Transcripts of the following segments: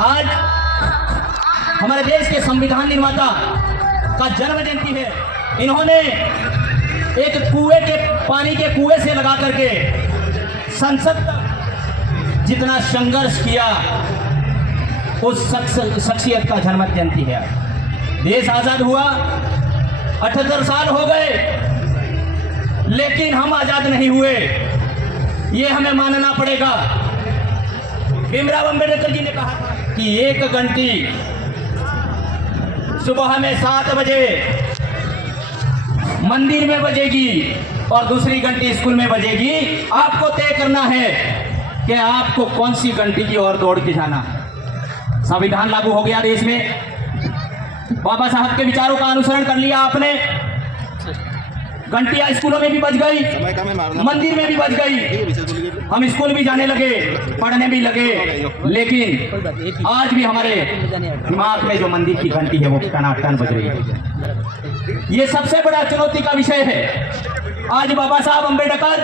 आज हमारे देश के संविधान निर्माता का जन्म जयंती है। इन्होंने एक कुएं के पानी के कुएं से लगा करके संसद तक जितना संघर्ष किया, उस शख्सियत का जन्म जयंती है। देश आजाद हुआ 78 साल हो गए, लेकिन हम आजाद नहीं हुए, ये हमें मानना पड़ेगा। भीमराव अंबेडकर जी ने कहा था कि एक घंटी सुबह में 7 बजे मंदिर में बजेगी और दूसरी घंटी स्कूल में बजेगी। आपको तय करना है कि आपको कौन सी घंटी की ओर दौड़ के जाना है। संविधान लागू हो गया देश में, बाबा साहब के विचारों का अनुसरण कर लिया आपने, घंटियां स्कूलों में भी बज गई, मंदिर में भी बज गई, हम स्कूल भी जाने लगे, पढ़ने भी लगे, लेकिन आज भी हमारे दिमाग में जो मंदिर की घंटी है वो टनाटन बज रही है। ये सबसे बड़ा चुनौती का विषय है। आज बाबा साहब अंबेडकर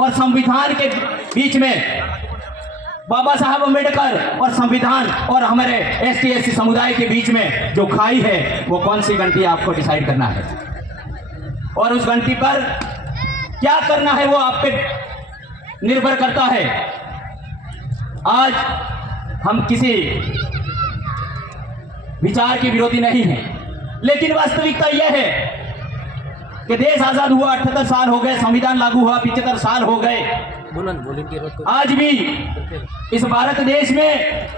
और संविधान के बीच में, बाबा साहब अंबेडकर और संविधान और हमारे एसटी एससी समुदाय के बीच में जो खाई है, वो कौन सी घंटी आपको डिसाइड करना है और उस घंटी पर क्या करना है वो आप पे निर्भर करता है। आज हम किसी विचार के विरोधी नहीं हैं, लेकिन वास्तविकता यह है कि देश आजाद हुआ 78 साल हो गए, संविधान लागू हुआ 75 साल हो गए। आज भी इस भारत देश में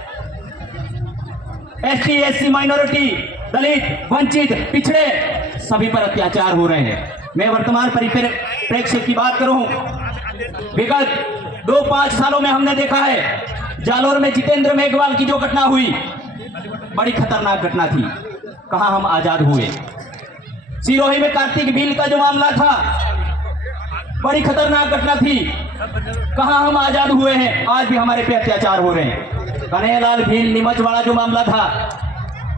एसटी एससी माइनॉरिटी, दलित, वंचित, पिछड़े सभी पर अत्याचार हो रहे हैं। मैं वर्तमान परिप्रेक्ष्य की बात करूं, विगत 2-5 सालों में हमने देखा है जालोर में जितेंद्र मेघवाल की जो घटना हुई, बड़ी खतरनाक घटना थी। कहां हम आजाद हुए। सिरोही में कार्तिक भील का जो मामला था, बड़ी खतरनाक घटना थी। कहां हम आजाद हुए हैं, आज भी हमारे पे अत्याचार हो रहे हैं। कन्हैयालाल भील नीमच वाला जो मामला था,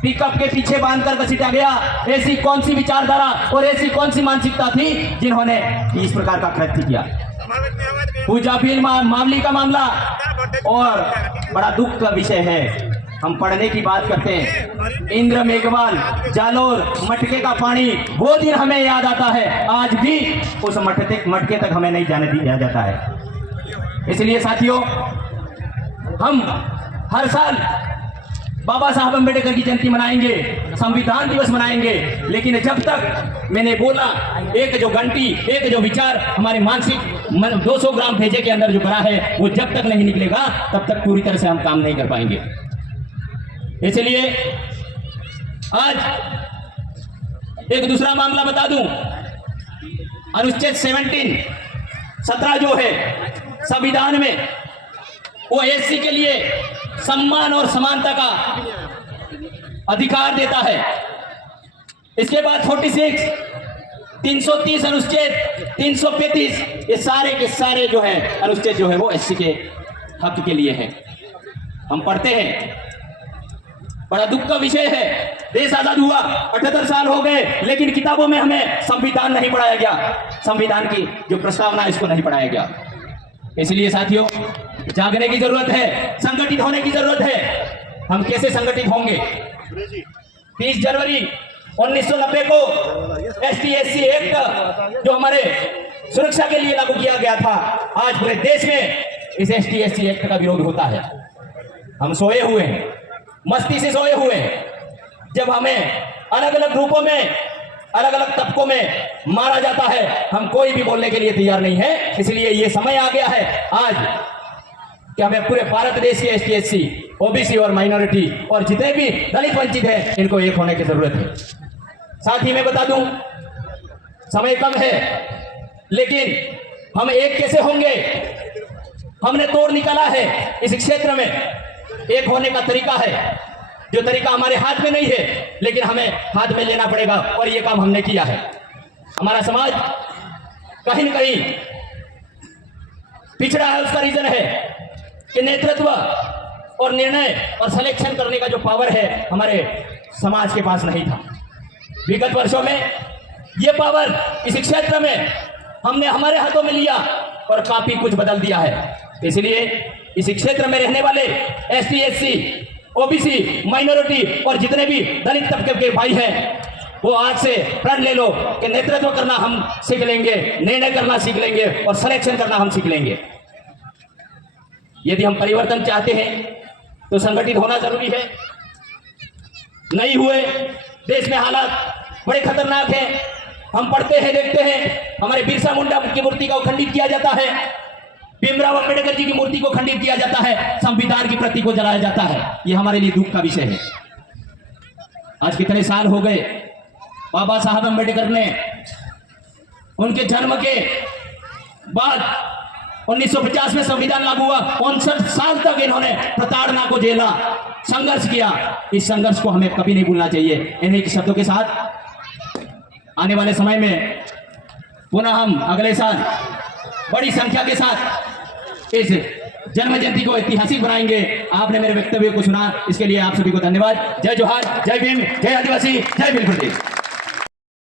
पिकअप के पीछे बांधकर घसीटा गया। ऐसी कौन सी विचारधारा और ऐसी कौन सी मानसिकता थी जिन्होंने इस प्रकार का कृत्य किया। पूजा भील मामले का मामला और बड़ा दुख का विषय है। हम पढ़ने की बात करते हैं, इंद्र मेघवाल, जालोर, मटके का पानी, वो दिन हमें याद आता है। आज भी उस मटके तक हमें नहीं जाने दिया जाता है। इसलिए साथियों, हम हर साल बाबा साहब अंबेडकर की जयंती मनाएंगे, संविधान दिवस मनाएंगे, लेकिन जब तक मैंने बोला एक जो घंटी, एक जो विचार हमारे मानसिक 200 ग्राम भेजे के अंदर जो भरा है, वो जब तक नहीं निकलेगा तब तक पूरी तरह से हम काम नहीं कर पाएंगे। इसलिए आज एक दूसरा मामला बता दूं, अनुच्छेद 17 जो है संविधान में, वो एससी के लिए सम्मान और समानता का अधिकार देता है। इसके बाद 46, 330 अनुच्छेद, 335, ये सारे के सारे जो है अनुच्छेद जो है वो एससी के हक के लिए है। हम पढ़ते हैं, बड़ा दुख का विषय है। देश आजाद हुआ 78 साल हो गए, लेकिन किताबों में हमें संविधान नहीं पढ़ाया गया, संविधान की जो प्रस्तावना इसको नहीं पढ़ाया गया। इसलिए साथियों, जागने की जरूरत है, संगठित होने की जरूरत है। हम कैसे संगठित होंगे? 30 जनवरी 1990 को एसटी एससी एक्ट जो हमारे सुरक्षा के लिए लागू किया गया था, आज पूरे देश में इस एसटी एससी एक्ट का विरोध होता है। हम सोए हुए हैं, मस्ती से सोए हुए हैं। जब हमें अलग अलग रूपों में, अलग अलग तबकों में मारा जाता है, हम कोई भी बोलने के लिए तैयार नहीं है। इसलिए ये समय आ गया है आज कि हमें पूरे भारत देश के एसटी एससी, ओबीसी और माइनॉरिटी और जितने भी दलित वंचित हैं, इनको एक होने की जरूरत है। साथ ही मैं बता दूं, समय कम है, लेकिन हम एक कैसे होंगे? हमने तोड़ निकाला है इस क्षेत्र में। एक होने का तरीका है, जो तरीका हमारे हाथ में नहीं है, लेकिन हमें हाथ में लेना पड़ेगा, और ये काम हमने किया है। हमारा समाज कहीं न कहीं पिछड़ा है। उसका रीजन है कि नेतृत्व और निर्णय और सिलेक्शन करने का जो पावर है, हमारे समाज के पास नहीं था। विगत वर्षों में ये पावर इस क्षेत्र में हमने हमारे हाथों में लिया और काफी कुछ बदल दिया है। इसलिए इस क्षेत्र में रहने वाले एसटी, एससी, ओबीसी, माइनॉरिटी और जितने भी दलित तबके के भाई हैं, वो आज से प्रण ले लो कि नेतृत्व करना हम सीख लेंगे, निर्णय करना सीख लेंगे और सिलेक्शन करना हम सीख लेंगे। यदि हम परिवर्तन चाहते हैं तो संगठित होना जरूरी है। नहीं हुए, देश में हालात बड़े खतरनाक हैं। हम पढ़ते हैं, देखते हैं, हमारे बिरसा मुंडा की मूर्ति को खंडित किया जाता है, भीमराव अंबेडकर जी की मूर्ति को खंडित किया जाता है, संविधान की प्रति को जलाया जाता है। यह हमारे लिए दुख का विषय है। आज कितने साल हो गए बाबा साहब अंबेडकर ने, उनके जन्म के बाद 1950 में संविधान लागू हुआ, 59 साल तक इन्होंने प्रताड़ना को झेला, संघर्ष किया। इस संघर्ष को हमें कभी नहीं भूलना चाहिए। इन्हीं शब्दों के साथ आने वाले समय में पुनः हम अगले साल बड़ी संख्या के साथ इस जन्म जयंती को ऐतिहासिक बनाएंगे। आपने मेरे वक्तव्य को सुना, इसके लिए आप सभी को धन्यवाद। जय जोहार, जय भीम, जय आदिवासी, जय भील प्रदेश।